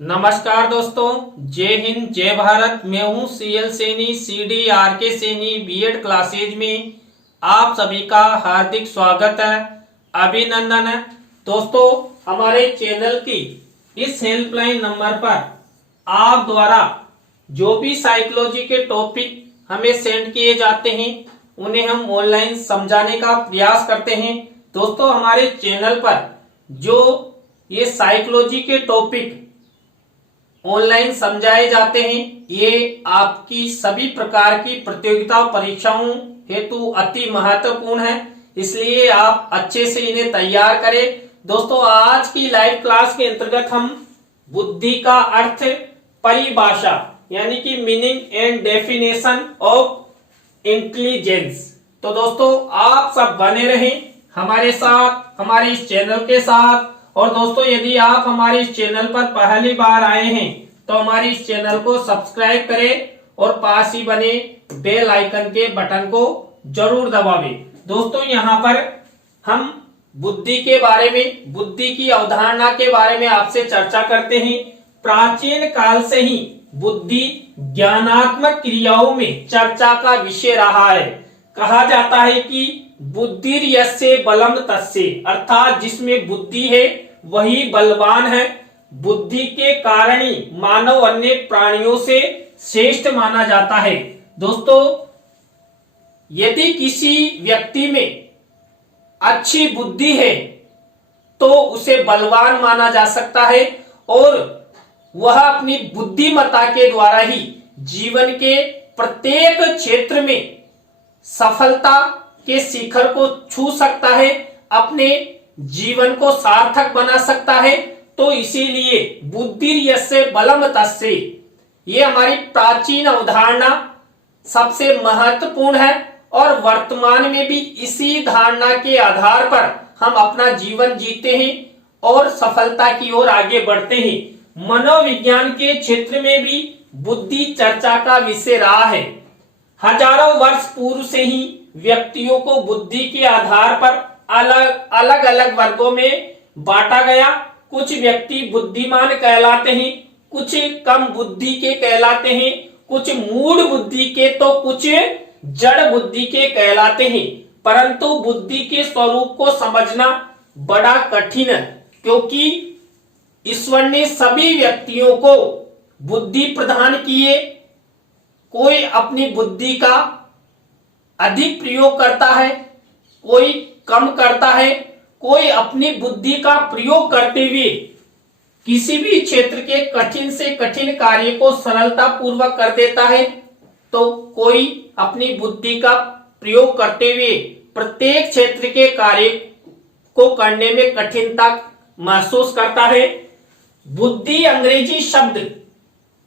नमस्कार दोस्तों, जय हिंद जय भारत। मैं हूं CL Saini, CD RK Saini BEd classes में आप सभी का हार्दिक स्वागत है, अभिनंदन है। दोस्तों, हमारे चैनल की इस हेल्पलाइन नंबर पर आप द्वारा जो भी साइकोलॉजी के टॉपिक हमें सेंड किए जाते हैं उन्हें हम ऑनलाइन समझाने का प्रयास करते हैं। दोस्तों, हमारे चैनल पर जो ये साइकोलॉजी के टॉपिक ऑनलाइन समझाए जाते हैं, ये आपकी सभी प्रकार की प्रतियोगिता परीक्षाओं हेतु अति महत्वपूर्ण है, इसलिए आप अच्छे से इन्हें तैयार करें। दोस्तों, आज की लाइव क्लास के अंतर्गत हम बुद्धि का अर्थ, परिभाषा यानी कि meaning and definition of intelligence. तो दोस्तों, आप सब बने रहें हमारे साथ, हमारे इस चैनल के साथ। और दोस्तों, यदि आप हमारे इस चैनल पर पहली बार आए हैं तो हमारे इस चैनल को सब्सक्राइब करें और पास ही बने बेल आइकन के बटन को जरूर दबावें। दोस्तों, यहाँ पर हम बुद्धि के बारे में, बुद्धि की अवधारणा के बारे में आपसे चर्चा करते हैं। प्राचीन काल से ही बुद्धि ज्ञानात्मक क्रियाओं में चर्चा का विषय रहा है। कहा जाता है कि बुद्धि यस्य बलम तस्य, अर्थात जिसमें बुद्धि है वही बलवान है। बुद्धि के कारण ही मानव अन्य प्राणियों से श्रेष्ठ माना जाता है। दोस्तों, यदि किसी व्यक्ति में अच्छी बुद्धि है तो उसे बलवान माना जा सकता है और वह अपनी बुद्धिमत्ता के द्वारा ही जीवन के प्रत्येक क्षेत्र में सफलता के शिखर को छू सकता है, अपने जीवन को सार्थक बना सकता है। तो इसीलिए बुद्धि यस्य बलम तस्य, ये हमारी प्राचीन अवधारणा सबसे महत्वपूर्ण है और वर्तमान में भी इसी धारणा के आधार पर हम अपना जीवन जीते हैं और सफलता की ओर आगे बढ़ते हैं। मनोविज्ञान के क्षेत्र में भी बुद्धि चर्चा का विषय रहा है। हजारों वर्ष पूर्व से ही व्यक्तियों को बुद्धि के आधार पर अलग अलग वर्गों में बांटा गया। कुछ व्यक्ति बुद्धिमान कहलाते हैं, कुछ कम बुद्धि के कहलाते हैं, कुछ मूढ़ बुद्धि के तो कुछ जड़ बुद्धि के कहलाते हैं। परंतु बुद्धि के स्वरूप को समझना बड़ा कठिन है, क्योंकि ईश्वर ने सभी व्यक्तियों को बुद्धि प्रदान किए। कोई अपनी बुद्धि का अधिक प्रयोग करता है, कोई कम करता है, कोई अपनी बुद्धि का प्रयोग करते हुए किसी भी क्षेत्र के कठिन से कठिन कार्य को सरलता पूर्वक कर देता है, तो कोई अपनी बुद्धि का प्रयोग करते हुए प्रत्येक क्षेत्र के कार्य को करने में कठिनता महसूस करता है। बुद्धि अंग्रेजी शब्द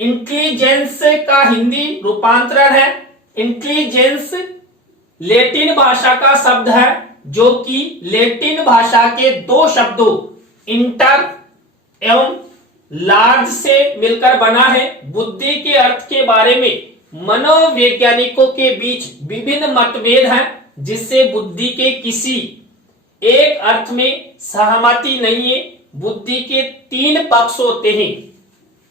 इंटेलिजेंस का हिंदी रूपांतरण है। इंटेलिजेंस लैटिन भाषा का शब्द है, जो कि लैटिन भाषा के दो शब्दों इंटर एवं लार्ज से मिलकर बना है। बुद्धि के अर्थ के बारे में मनोवैज्ञानिकों के बीच विभिन्न मतभेद हैं, जिससे बुद्धि के किसी एक अर्थ में सहमति नहीं है। बुद्धि के तीन पक्ष होते हैं,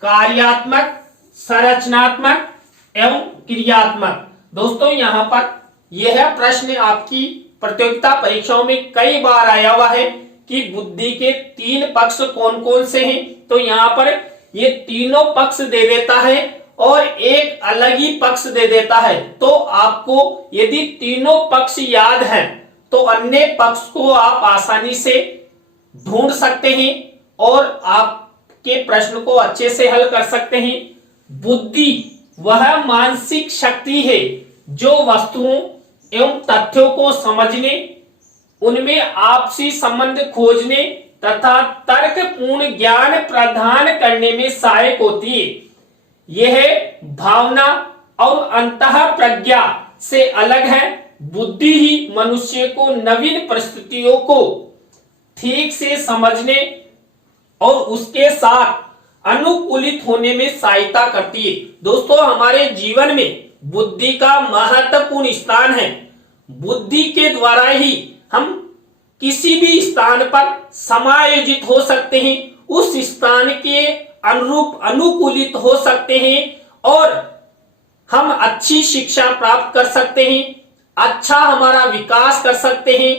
कार्यात्मक, संरचनात्मक एवं क्रियात्मक। दोस्तों, यहाँ पर यह प्रश्न आपकी प्रतियोगिता परीक्षाओं में कई बार आया हुआ है कि बुद्धि के तीन पक्ष कौन कौन से हैं। तो यहाँ पर ये तीनों पक्ष दे देता है और एक अलग ही पक्ष दे देता है। तो आपको यदि तीनों पक्ष याद हैं तो अन्य पक्ष को आप आसानी से ढूंढ सकते हैं और आपके प्रश्न को अच्छे से हल कर सकते हैं। बुद्धि वह मानसिक शक्ति है जो वस्तुओं एवं तथ्यों को समझने, उनमें आपसी संबंध खोजने तथा तर्कपूर्ण ज्ञान प्रदान करने में सहायक होती है। यह भावना और अंतः प्रज्ञा से अलग है। बुद्धि ही मनुष्य को नवीन परिस्थितियों को ठीक से समझने और उसके साथ अनुकूलित होने में सहायता करती है। दोस्तों, हमारे जीवन में बुद्धि का महत्वपूर्ण स्थान है। बुद्धि के द्वारा ही हम किसी भी स्थान पर समायोजित हो सकते हैं। उस स्थान के अनुरूप अनुकूलित हो सकते हैं और हम अच्छी शिक्षा प्राप्त कर सकते हैं, अच्छा हमारा विकास कर सकते हैं,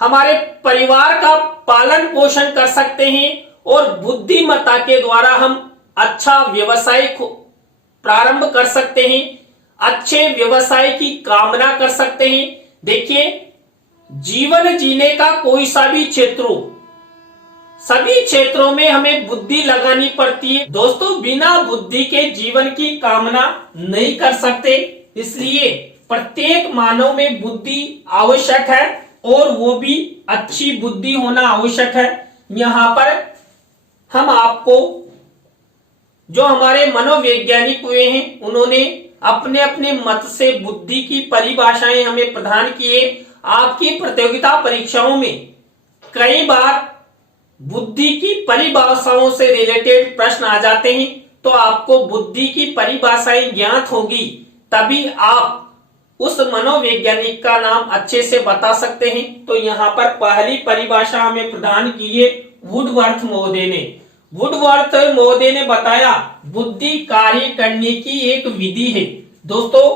हमारे परिवार का पालन पोषण कर सकते हैं और बुद्धिमत्ता के द्वारा हम अच्छा व्यवसाय प्रारंभ कर सकते हैं, अच्छे व्यवसाय की कामना कर सकते हैं। देखिए, जीवन जीने का कोई सा भी क्षेत्र हो, सभी क्षेत्रों में हमें बुद्धि लगानी पड़ती है। दोस्तों, बिना बुद्धि के जीवन की कामना नहीं कर सकते, इसलिए प्रत्येक मानव में बुद्धि आवश्यक है और वो भी अच्छी बुद्धि होना आवश्यक है। यहाँ पर हम आपको, जो हमारे मनोवैज्ञानिक हुए हैं, उन्होंने अपने अपने मत से बुद्धि की परिभाषाएं हमें प्रदान किए। आपकी प्रतियोगिता परीक्षाओं में कई बार बुद्धि की परिभाषाओं से रिलेटेड प्रश्न आ जाते हैं, तो आपको बुद्धि की परिभाषाएं ज्ञात होगी, तभी आप उस मनोवैज्ञानिक का नाम अच्छे से बता सकते हैं। तो यहाँ पर पहली परिभाषा हमें प्रदान की है वुडवर्थ महोदय ने। वुडवर्थ महोदय ने बताया, बुद्धि कार्य करने की एक विधि है। दोस्तों,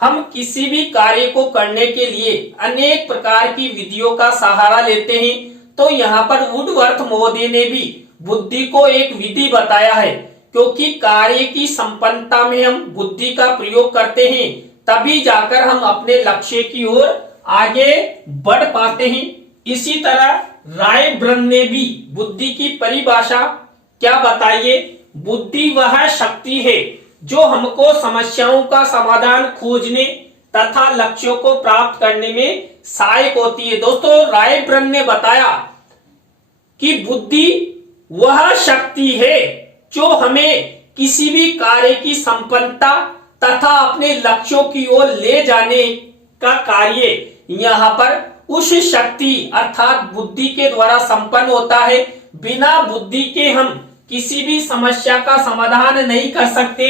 हम किसी भी कार्य को करने के लिए अनेक प्रकार की विधियों का सहारा लेते हैं, तो यहाँ पर वुडवर्थ महोदय ने भी बुद्धि को एक विधि बताया है, क्योंकि कार्य की संपन्नता में हम बुद्धि का प्रयोग करते हैं, तभी जाकर हम अपने लक्ष्य की ओर आगे बढ़ पाते हैं। इसी तरह रायब्रन ने भी बुद्धि की परिभाषा क्या बताइए? बुद्धि वह शक्ति है जो हमको समस्याओं का समाधान खोजने तथा लक्ष्यों को प्राप्त करने में सहायक होती है। दोस्तों, रायब्रन ने बताया कि बुद्धि वह शक्ति है जो हमें किसी भी कार्य की संपन्नता तथा अपने लक्ष्यों की ओर ले जाने का कार्य यहाँ पर उस शक्ति अर्थात बुद्धि के द्वारा संपन्न होता है। बिना बुद्धि के हम किसी भी समस्या का समाधान नहीं कर सकते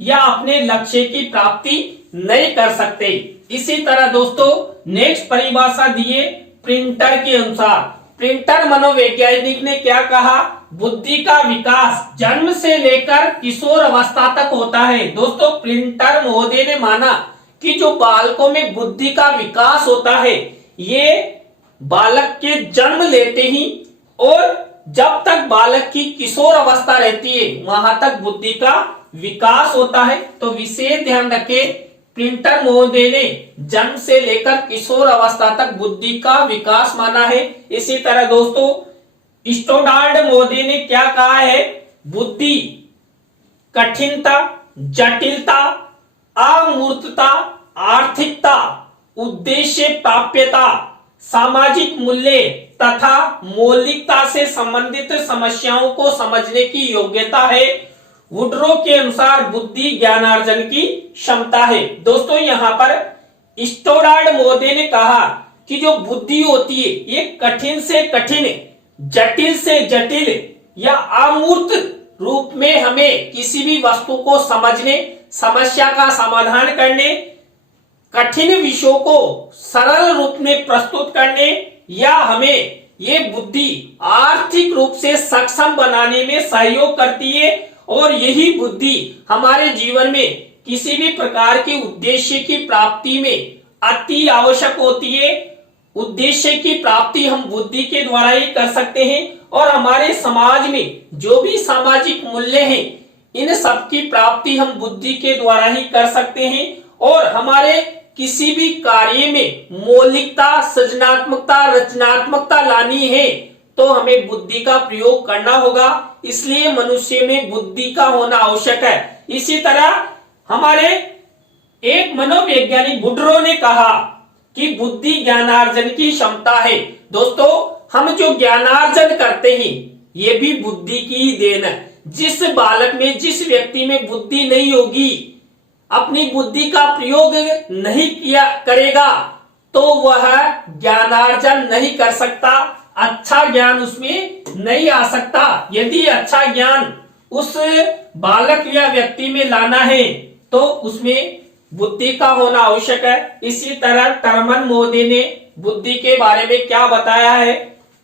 या अपने लक्ष्य की प्राप्ति नहीं कर सकते। इसी तरह दोस्तों, नेक्स्ट परिभाषा दिए प्रिंटर के अनुसार। प्रिंटर मनोवैज्ञानिक ने क्या कहा? बुद्धि का विकास जन्म से लेकर किशोर अवस्था तक होता है। दोस्तों, प्रिंटर महोदय ने माना कि जो बालकों में बुद्धि का विकास होता है, ये बालक के जन्म लेते ही और जब तक बालक की किशोर अवस्था रहती है, वहां तक बुद्धि का विकास होता है। तो विशेष ध्यान रखें, प्रिंटर महोदय ने जन्म से लेकर किशोर अवस्था तक बुद्धि का विकास माना है। इसी तरह दोस्तों, स्टोडार्ड महोदय ने क्या कहा है? बुद्धि कठिनता, जटिलता, अमूर्तता, आर्थिकता, उद्देश्य प्राप्यता, सामाजिक मूल्य तथा मौलिकता से संबंधित समस्याओं को समझने की योग्यता है। वुड्रो के अनुसार बुद्धि ज्ञानार्जन की क्षमता है। दोस्तों, यहाँ पर स्टोडार्ड महोदय ने कहा कि जो बुद्धि होती है, ये कठिन से कठिन, जटिल से जटिल या अमूर्त रूप में हमें किसी भी वस्तु को समझने, समस्या का समाधान करने, कठिन विषयों को सरल रूप में प्रस्तुत करने या हमें ये बुद्धि आर्थिक रूप से सक्षम बनाने में सहयोग करती है। और यही बुद्धि हमारे जीवन में किसी भी प्रकार के उद्देश्य की प्राप्ति में अति आवश्यक होती है। उद्देश्य की प्राप्ति हम बुद्धि के द्वारा ही कर सकते हैं और हमारे समाज में जो भी सामाजिक मूल्य हैं, इन सब की प्राप्ति हम बुद्धि के द्वारा ही कर सकते हैं। और हमारे किसी भी कार्य में मौलिकता, सृजनात्मकता, रचनात्मकता लानी है तो हमें बुद्धि का प्रयोग करना होगा। इसलिए मनुष्य में बुद्धि का होना आवश्यक है। इसी तरह हमारे एक मनोवैज्ञानिक वुड्रो ने कहा कि बुद्धि ज्ञानार्जन की क्षमता है। दोस्तों, हम जो ज्ञानार्जन करते हैं, ये भी बुद्धि की ही देन है। जिस बालक में, जिस व्यक्ति में बुद्धि नहीं होगी, अपनी बुद्धि का प्रयोग नहीं किया करेगा, तो वह ज्ञानार्जन नहीं कर सकता, अच्छा ज्ञान उसमें नहीं आ सकता। यदि अच्छा ज्ञान उस बालक या व्यक्ति में लाना है तो उसमें बुद्धि का होना आवश्यक है। इसी तरह टर्मन महोदय ने बुद्धि के बारे में क्या बताया है?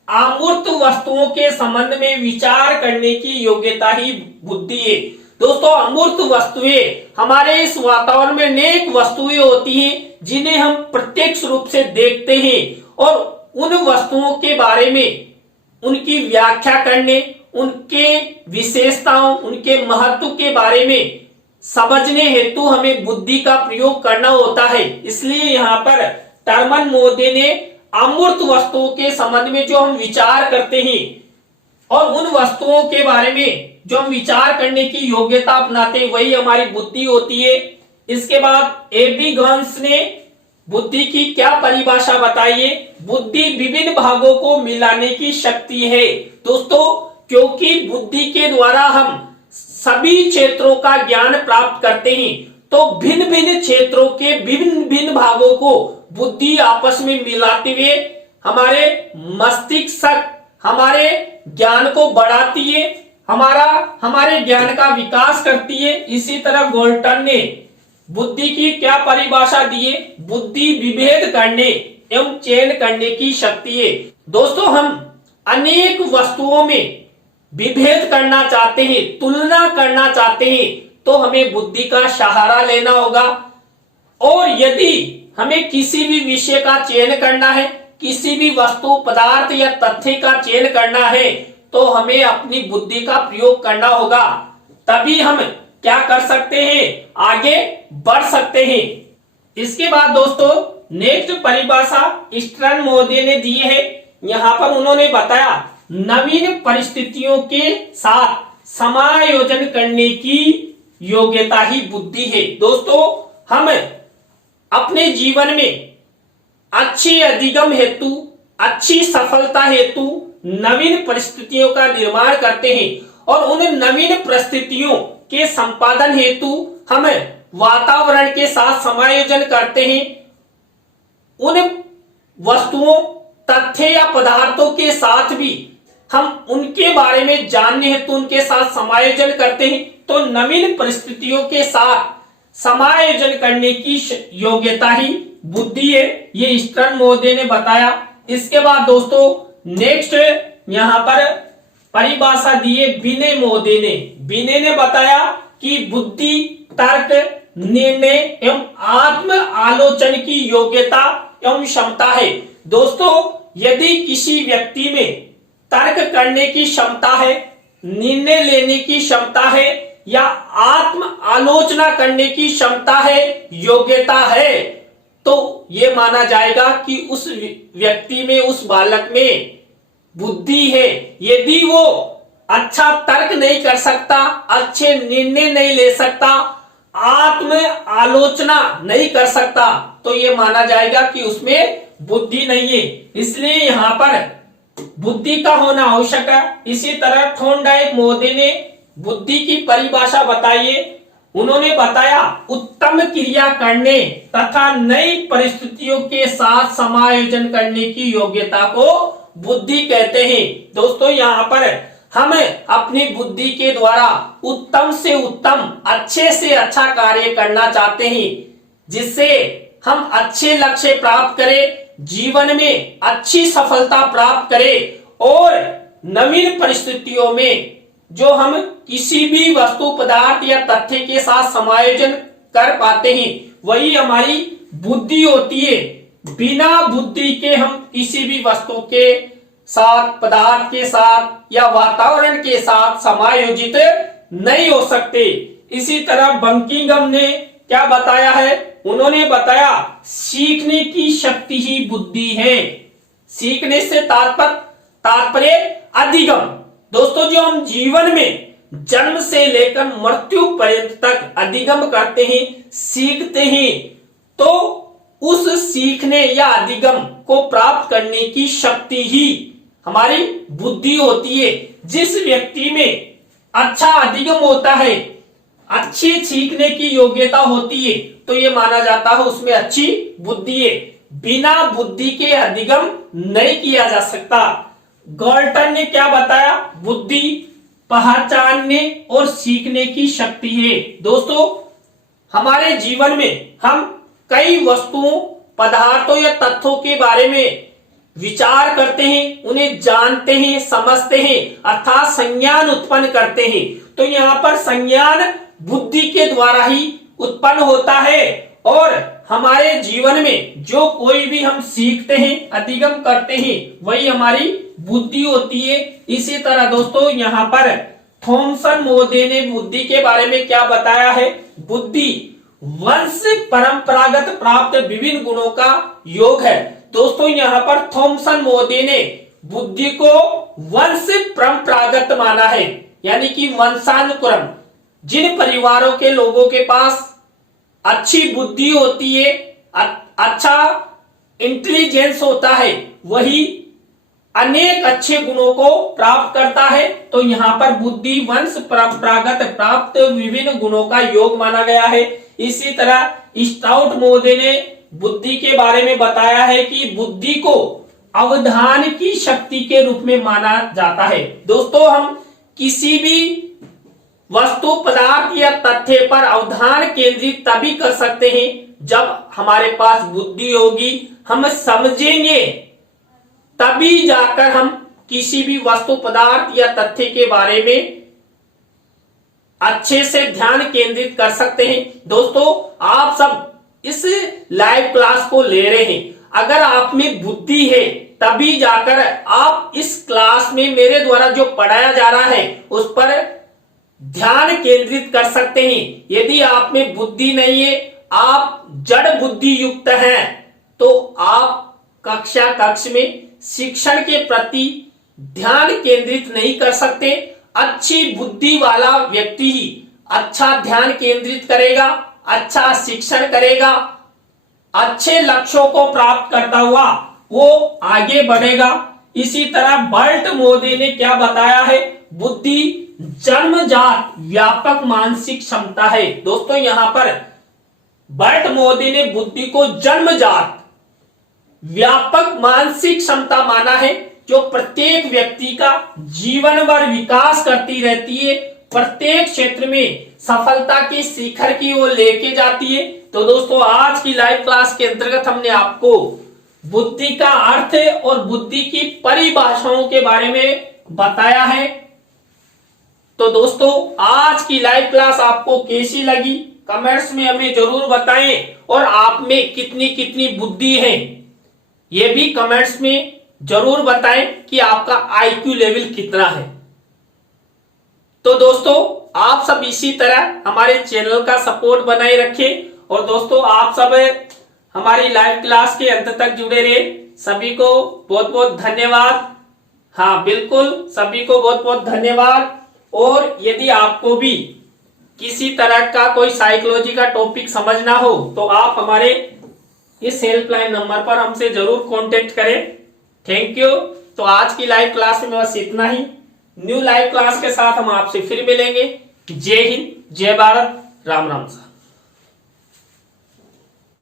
अमूर्त वस्तुओं के संबंध में विचार करने की योग्यता ही बुद्धि है। दोस्तों, अमूर्त वस्तुएं, हमारे इस वातावरण में अनेक वस्तुएं होती हैं जिन्हें हम प्रत्यक्ष रूप से देखते हैं और उन वस्तुओं के बारे में उनकी व्याख्या करने, उनके विशेषताओं, उनके महत्व के बारे में समझने हेतु हमें बुद्धि का प्रयोग करना होता है। इसलिए यहाँ पर टर्मन मोदे ने अमूर्त वस्तुओं के संबंध में जो हम विचार करते हैं और उन वस्तुओं के बारे में जो हम विचार करने की योग्यता अपनाते हैं, वही हमारी बुद्धि होती है। इसके बाद एबिगन्स ने बुद्धि की क्या परिभाषा बताई है? बुद्धि विभिन्न भागों को मिलाने की शक्ति है। दोस्तों, क्योंकि बुद्धि के द्वारा हम सभी क्षेत्रों का ज्ञान प्राप्त करते हैं, तो भिन्न भिन्न क्षेत्रों के भिन्न भिन्न भागों को बुद्धि आपस में मिलाते हुए हमारे मस्तिष्क हमारे ज्ञान को बढ़ाती है, हमारे ज्ञान का विकास करती है। इसी तरह गोल्टन ने बुद्धि की क्या परिभाषा दी है? बुद्धि विभेद करने एवं चयन करने की शक्ति है। दोस्तों, हम अनेक वस्तुओं में विभेद करना चाहते हैं, तुलना करना चाहते हैं, तो हमें बुद्धि का सहारा लेना होगा। और यदि हमें किसी भी विषय का चयन करना है, किसी भी वस्तु, पदार्थ या तथ्य का चयन करना है, तो हमें अपनी बुद्धि का प्रयोग करना होगा। तभी हम क्या कर सकते हैं? आगे बढ़ सकते हैं। इसके बाद दोस्तों, नेक्स्ट परिभाषा स्टर्न मोदे ने दी है। यहाँ पर उन्होंने बताया नवीन परिस्थितियों के साथ समायोजन करने की योग्यता ही बुद्धि है। दोस्तों, हम अपने जीवन में अच्छे अधिगम हेतु, अच्छी सफलता हेतु नवीन परिस्थितियों का निर्माण करते हैं और उन नवीन परिस्थितियों के संपादन हेतु हम वातावरण के साथ समायोजन करते हैं। उन वस्तुओं, तथ्य या पदार्थों के साथ भी हम उनके बारे में जानने हेतु उनके साथ समायोजन करते हैं। तो नवीन परिस्थितियों के साथ समायोजन करने की योग्यता ही बुद्धि है, ये स्टर्न मोदे ने बताया। इसके बाद दोस्तों, नेक्स्ट यहाँ पर परिभाषा दी है बिने मोदे ने। बिने ने बताया कि बुद्धि तर्क, निर्णय एवं आत्म आलोचन की योग्यता एवं क्षमता है। दोस्तों, यदि किसी व्यक्ति में तर्क करने की क्षमता है, निर्णय लेने की क्षमता है या आत्म आलोचना करने की क्षमता है, योग्यता है, तो ये माना जाएगा कि उस व्यक्ति में, उस बालक में बुद्धि है। यदि वो अच्छा तर्क नहीं कर सकता, अच्छे निर्णय नहीं ले सकता, आत्म आलोचना नहीं कर सकता, तो ये माना जाएगा कि उसमें बुद्धि नहीं है। इसलिए यहाँ पर बुद्धि का होना आवश्यक है। इसी तरह थॉर्नडाइक मोदे ने बुद्धि की परिभाषा बताई है। उन्होंने बताया उत्तम क्रिया करने तथा नई परिस्थितियों के साथ समायोजन करने की योग्यता को बुद्धि कहते हैं। दोस्तों, यहाँ पर हम अपनी बुद्धि के द्वारा उत्तम से उत्तम, अच्छे से अच्छा कार्य करना चाहते हैं, जिससे हम अच्छे लक्ष्य प्राप्त करें, जीवन में अच्छी सफलता प्राप्त करें और नवीन परिस्थितियों में जो हम किसी भी वस्तु, पदार्थ या तथ्य के साथ समायोजन कर पाते हैं, वही हमारी बुद्धि होती है। बिना बुद्धि के हम किसी भी वस्तु के साथ, पदार्थ के साथ या वातावरण के साथ समायोजित नहीं हो सकते। इसी तरह बंकिंगम ने क्या बताया है? उन्होंने बताया सीखने की शक्ति ही बुद्धि है। सीखने से तात्पर्य अधिगम। दोस्तों, जो हम जीवन में जन्म से लेकर मृत्यु पर्यंत तक अधिगम करते हैं, सीखते हैं, तो उस सीखने या अधिगम को प्राप्त करने की शक्ति ही हमारी बुद्धि होती है। जिस व्यक्ति में अच्छा अधिगम होता है, अच्छी सीखने की योग्यता होती है, तो ये माना जाता है उसमें अच्छी बुद्धि है। बिना बुद्धि के अधिगम नहीं किया जा सकता। गॉल्टन ने क्या बताया? बुद्धि पहचानने और सीखने की शक्ति है। दोस्तों, हमारे जीवन में हम कई वस्तुओं, पदार्थों या तथ्यों के बारे में विचार करते हैं, उन्हें जानते हैं, समझते हैं, अर्थात संज्ञान उत्पन्न करते हैं। तो यहाँ पर संज्ञान बुद्धि के द्वारा ही उत्पन्न होता है और हमारे जीवन में जो कोई भी हम सीखते हैं, अधिगम करते हैं, वही हमारी बुद्धि होती है। इसी तरह दोस्तों यहाँ पर थॉमसन मोदे ने बुद्धि के बारे में क्या बताया है? बुद्धि वंश परंपरागत प्राप्त विभिन्न गुणों का योग है। दोस्तों यहाँ पर थॉमसन मोदे ने बुद्धि को वंश परंपरागत माना है, यानी कि वंशानुक्रम। जिन परिवारों के लोगों के पास अच्छी बुद्धि होती है, अच्छा इंटेलिजेंस होता है, वही अनेक अच्छे गुणों को प्राप्त करता है। तो यहाँ पर बुद्धि वंश परंपरागत प्राप्त विभिन्न गुणों का योग माना गया है। इसी तरह स्टाउट मोदे ने बुद्धि के बारे में बताया है कि बुद्धि को अवधान की शक्ति के रूप में माना जाता है। दोस्तों हम किसी भी वस्तु, पदार्थ या तथ्य पर अवधान केंद्रित तभी कर सकते हैं जब हमारे पास बुद्धि होगी। हम समझेंगे तभी जाकर हम किसी भी वस्तु, पदार्थ या तथ्य के बारे में अच्छे से ध्यान केंद्रित कर सकते हैं। दोस्तों आप सब इस लाइव क्लास को ले रहे हैं, अगर आप में बुद्धि है तभी जाकर आप इस क्लास में मेरे द्वारा जो पढ़ाया जा रहा है उस पर ध्यान केंद्रित कर सकते हैं। यदि आप में बुद्धि नहीं है, आप जड़ बुद्धि युक्त हैं, तो आप कक्ष में शिक्षण के प्रति ध्यान केंद्रित नहीं कर सकते। अच्छी बुद्धि वाला व्यक्ति ही अच्छा ध्यान केंद्रित करेगा, अच्छा शिक्षण करेगा, अच्छे लक्ष्यों को प्राप्त करता हुआ वो आगे बढ़ेगा। इसी तरह बर्ट मोदी ने क्या बताया है? बुद्धि जन्मजात व्यापक मानसिक क्षमता है। दोस्तों यहाँ पर बर्ट मोदी ने बुद्धि को जन्मजात व्यापक मानसिक क्षमता माना है, जो प्रत्येक व्यक्ति का जीवन भर विकास करती रहती है, प्रत्येक क्षेत्र में सफलता के शिखर की ओर लेके जाती है। तो दोस्तों आज की लाइव क्लास के अंतर्गत हमने आपको बुद्धि का अर्थ और बुद्धि की परिभाषाओं के बारे में बताया है। तो दोस्तों आज की लाइव क्लास आपको कैसी लगी कमेंट्स में हमें जरूर बताएं, और आप में कितनी कितनी बुद्धि है ये भी कमेंट्स में जरूर बताएं कि आपका आईक्यू लेवल कितना है। तो दोस्तों आप सब इसी तरह हमारे चैनल का सपोर्ट बनाए रखें, और दोस्तों आप सब हमारी लाइव क्लास के अंत तक जुड़े रहे। सभी को बहुत बहुत धन्यवाद। हाँ बिल्कुल, सभी को बहुत बहुत धन्यवाद। और यदि आपको भी किसी तरह का कोई साइकोलॉजी का टॉपिक समझना हो तो आप हमारे इस हेल्पलाइन नंबर पर हमसे जरूर कांटेक्ट करें। Thank you. तो आज की लाइव क्लास में बस इतना ही। न्यू लाइव क्लास के साथ हम आपसे फिर मिलेंगे। जय हिंद, जय भारत, राम राम।